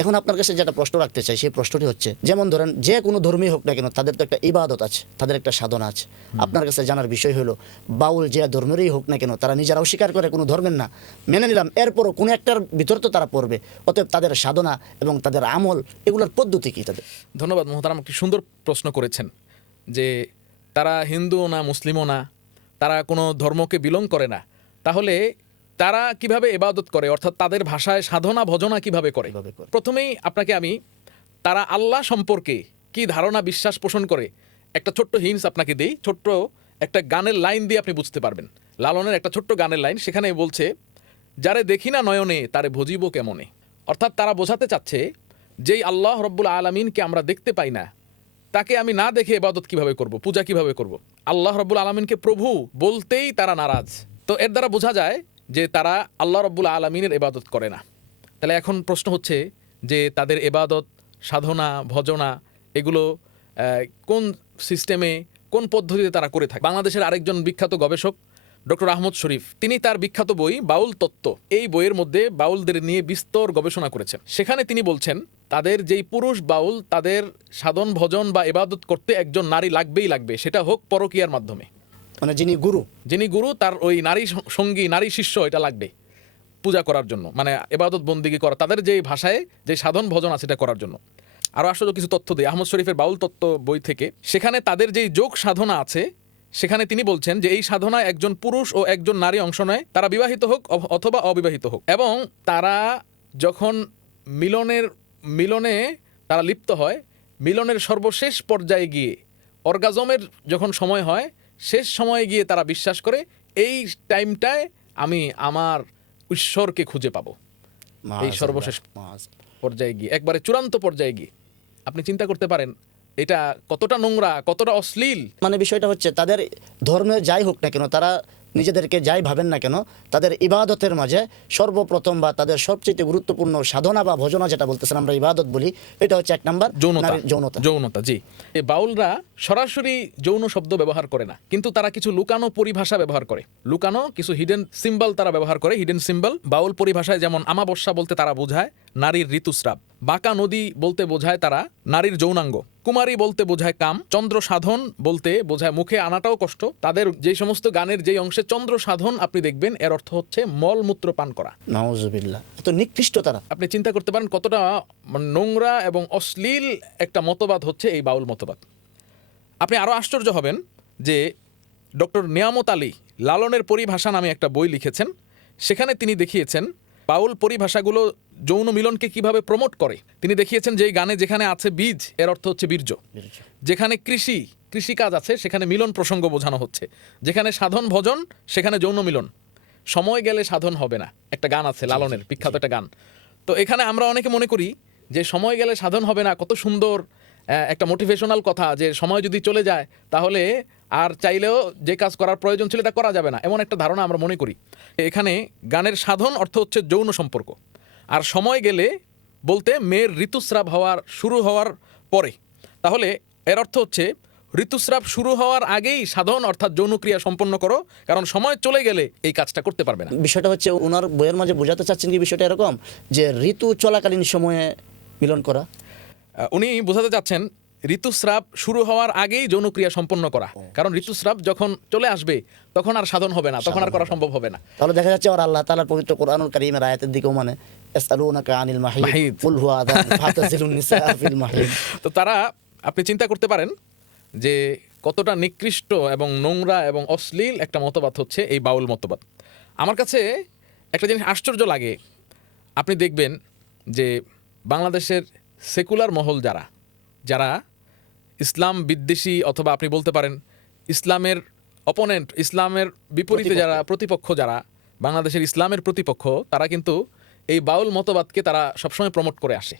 এখন আপনার কাছে যেটা প্রশ্ন রাখতে চাই সেই প্রশ্নটি হচ্ছে, যেমন ধরেন যে কোনো ধর্মই হোক না কেন তাদের তো একটা ইবাদত আছে, তাদের একটা সাধনা আছে। আপনার কাছে জানার বিষয় হলো বাউল যে ধর্মেরই হোক না কেন তারা নিজেরাও স্বীকার করে কোনো ধর্মের না, মেনে নিলাম, এরপরও কোনো একটার ভিতর তো তারা পড়বে। অতএব তাদের সাধনা এবং তাদের আমল এগুলোর পদ্ধতি কি তাদের? ধন্যবাদ মোহতারাম, একটি সুন্দর প্রশ্ন করেছেন যে তারা হিন্দুও না মুসলিমও না, তারা কোনো ধর্মকে বিলং করে না, তাহলে তারা কিভাবে ইবাদত করে, অর্থাৎ তাদের ভাষায় সাধনা ভজনা কিভাবে করে। কিভাবে করে? প্রথমেই আপনাকে আমি তারা আল্লাহ সম্পর্কে কি ধারণা বিশ্বাস পোষণ করে একটা ছোট্ট হিন্টস আপনাকে দিই। ছোট্ট একটা গানের লাইন দিয়ে আপনি বুঝতে পারবেন। লালনের একটা ছোট্ট গানের লাইন, সেখানে বলছে, যারে দেখি না নয়নে তারে ভজিব কেমনে। অর্থাৎ তারা বোঝাতে চাচ্ছে যেই আল্লাহ রব্বুল আলমিনকে আমরা দেখতে পাই না, তাকে আমি না দেখে ইবাদত কিভাবে করব, পূজা কিভাবে করব। আল্লাহ রব্বুল আলমিনকে প্রভু বলতেই তারা নারাজ। তো এর দ্বারা বোঝা যায় যে তারা আল্লাহ রব্বুল আলমিনের ইবাদত করে না। তাহলে এখন প্রশ্ন হচ্ছে যে তাদের ইবাদত সাধনা ভজনা এগুলো কোন সিস্টেমে কোন পদ্ধতিতে তারা করে থাকে। বাংলাদেশের আরেকজন বিখ্যাত গবেষক ডক্টর আহমদ শরীফ, তিনি তার বিখ্যাত বই বাউল তত্ত্ব, এই বইয়ের মধ্যে বাউলদের নিয়ে বিস্তর গবেষণা করেছেন। সেখানে তিনি বলছেন তাদের যেই পুরুষ বাউল, তাদের সাধন ভজন বা ইবাদত করতে একজন নারী লাগবেই লাগবে, সেটা হোক পরকীয়ার মাধ্যমে। মানে যিনি গুরু তার ওই নারী সঙ্গী নারী শিষ্য এটা লাগবে পূজা করার জন্য, মানে ইবাদত বন্দিগি করা, তাদের যে ভাষায় যে সাধন ভজন আছে সেটা করার জন্য। আরও আশ্চর্য কিছু তথ্য দেয় আহমদ শরীফের বাউল তত্ত্ব বই থেকে। সেখানে তাদের যেই যোগ সাধনা আছে, সেখানে তিনি বলছেন যে এই সাধনায় একজন পুরুষ ও একজন নারী অংশ নেয়, তারা বিবাহিত হোক অথবা অবিবাহিত হোক, এবং তারা যখন মিলনে তারা লিপ্ত হয়, মিলনের সর্বশেষ পর্যায়ে গিয়ে অর্গাজমের যখন সময় হয়, শেষ সময়ে গিয়ে তারা বিশ্বাস করে এই টাইমটায় আমি আমার ঈশ্বরকে খুঁজে পাবো। এই সর্বশেষ পর্যায়ে গিয়ে, একবারে চূড়ান্ত পর্যায়ে গিয়ে আপনি চিন্তা করতে পারেন এটা কতটা নোংরা, কতটা অশ্লীল। মানে বিষয়টা হচ্ছে তাদের ধর্মে যাই হোক না কেন, তারা নিজেদেরকে যাই ভাবেন না কেন, তাদের ইবাদতের মাঝে সর্বপ্রথম বা তাদের সবচেয়ে গুরুত্বপূর্ণ সাধনা বা ভজনা যেটা বলতেছেন আমরা ইবাদত বলি, এটা হচ্ছে এক নাম্বার যৌনতা। জি, এই বাউলরা সরাসরি যৌন শব্দ ব্যবহার করে না, কিন্তু তারা কিছু লুকানো পরিভাষা ব্যবহার করে, লুকানো কিছু হিডেন সিম্বল তারা ব্যবহার করে। হিডেন সিম্বল বাউল পরিভাষায় যেমন আমাবস্যা বলতে তারা বোঝায় নারীর ঋতুস্রাব, বাঁকা নদী বলতে বোঝায় তারা নারীর যৌনাঙ্গ, কুমারী বলতে বোঝায় কাম, চন্দ্র সাধন বলতে বোঝায় মুখে আনাটাও কষ্ট। তাদের যে সমস্ত গানের যেই অংশে চন্দ্র সাধন আপনি দেখবেন, এর অর্থ হচ্ছে মলমূত্র পান করা। নাউজুবিল্লাহ, এত নিকৃষ্ট তারা। আপনি চিন্তা করতে পারেন কতটা নোংরা এবং অশ্লীল একটা মতবাদ হচ্ছে এই বাউল মতবাদ। আপনি আরও আশ্চর্য হবেন যে ডক্টর নিয়ামত আলী লালনের পরিভাষা নামে একটা বই লিখেছেন। সেখানে তিনি দেখিয়েছেন বাউল পরিভাষাগুলো যৌন মিলনকে কিভাবে প্রমোট করে। তিনি দেখিয়েছেন যে এই গানে যেখানে আছে বীজ, এর অর্থ হচ্ছে বীর্য, যেখানে কৃষিকাজ আছে সেখানে মিলন প্রসঙ্গ বোঝানো হচ্ছে, যেখানে সাধন ভজন সেখানে যৌন মিলন, সময় গেলে সাধন হবে না, একটা গান আছে লালনের বিখ্যাত একটা গান। তো এখানে আমরা অনেকে মনে করি যে সময় গেলে সাধন হবে না, কত সুন্দর একটা মোটিভেশনাল কথা, যে সময় যদি চলে যায় তাহলে আর চাইলেও যে কাজ করার প্রয়োজন ছিল এটা করা যাবে না, এমন একটা ধারণা আমরা মনে করি। এখানে গানের সাধন অর্থ হচ্ছে যৌন সম্পর্ক, আর সময় গেলে বলতে মেয়ের ঋতুস্রাব শুরু হওয়ার পরে। তাহলে এর অর্থ হচ্ছে ঋতুস্রাব শুরু হওয়ার আগেই সাধন অর্থাৎ যৌনক্রিয়া সম্পন্ন করো, কারণ সময় চলে গেলে এই কাজটা করতে পারবে না। বিষয়টা হচ্ছে ওনার বইয়ের মাঝে বোঝাতে চাচ্ছেন কি বিষয়টা এরকম যে ঋতু চলাকালীন সময়ে মিলন করা? উনি বোঝাতে চাচ্ছেন ঋতুস্রাব শুরু হওয়ার আগেই যৌনক্রিয়া সম্পন্ন করা, কারণ ঋতুস্রাব যখন চলে আসবে তখন আর সাধন হবে না, তখন আর করা সম্ভব হবে না। তাহলে দেখা যাচ্ছে আর আল্লাহ তাআলার পবিত্র কোরআনুল কারীমের আয়াতের দিকেও মানে ইয়াসআলুনাকা আনিল মাহিদ কুল হুয়া আযান ফাতাজিলুন নিসা ফিল মাহিদ। তো তারা, আপনি চিন্তা করতে পারেন যে কতটা নিকৃষ্ট এবং নোংরা এবং অশ্লীল একটা মতবাদ হচ্ছে এই বাউল মতবাদ। আমার কাছে একটা জিনিস আশ্চর্য লাগে, আপনি দেখবেন যে বাংলাদেশের সেকুলার মহল যারা ইসলাম বিদ্বেষী, অথবা আপনি বলতে পারেন ইসলামের অপোনেন্ট, ইসলামের বিপরীতে যারা প্রতিপক্ষ, যারা বাংলাদেশের ইসলামের প্রতিপক্ষ, তারা কিন্তু এই বাউল মতবাদকে তারা সবসময় প্রমোট করে আসে।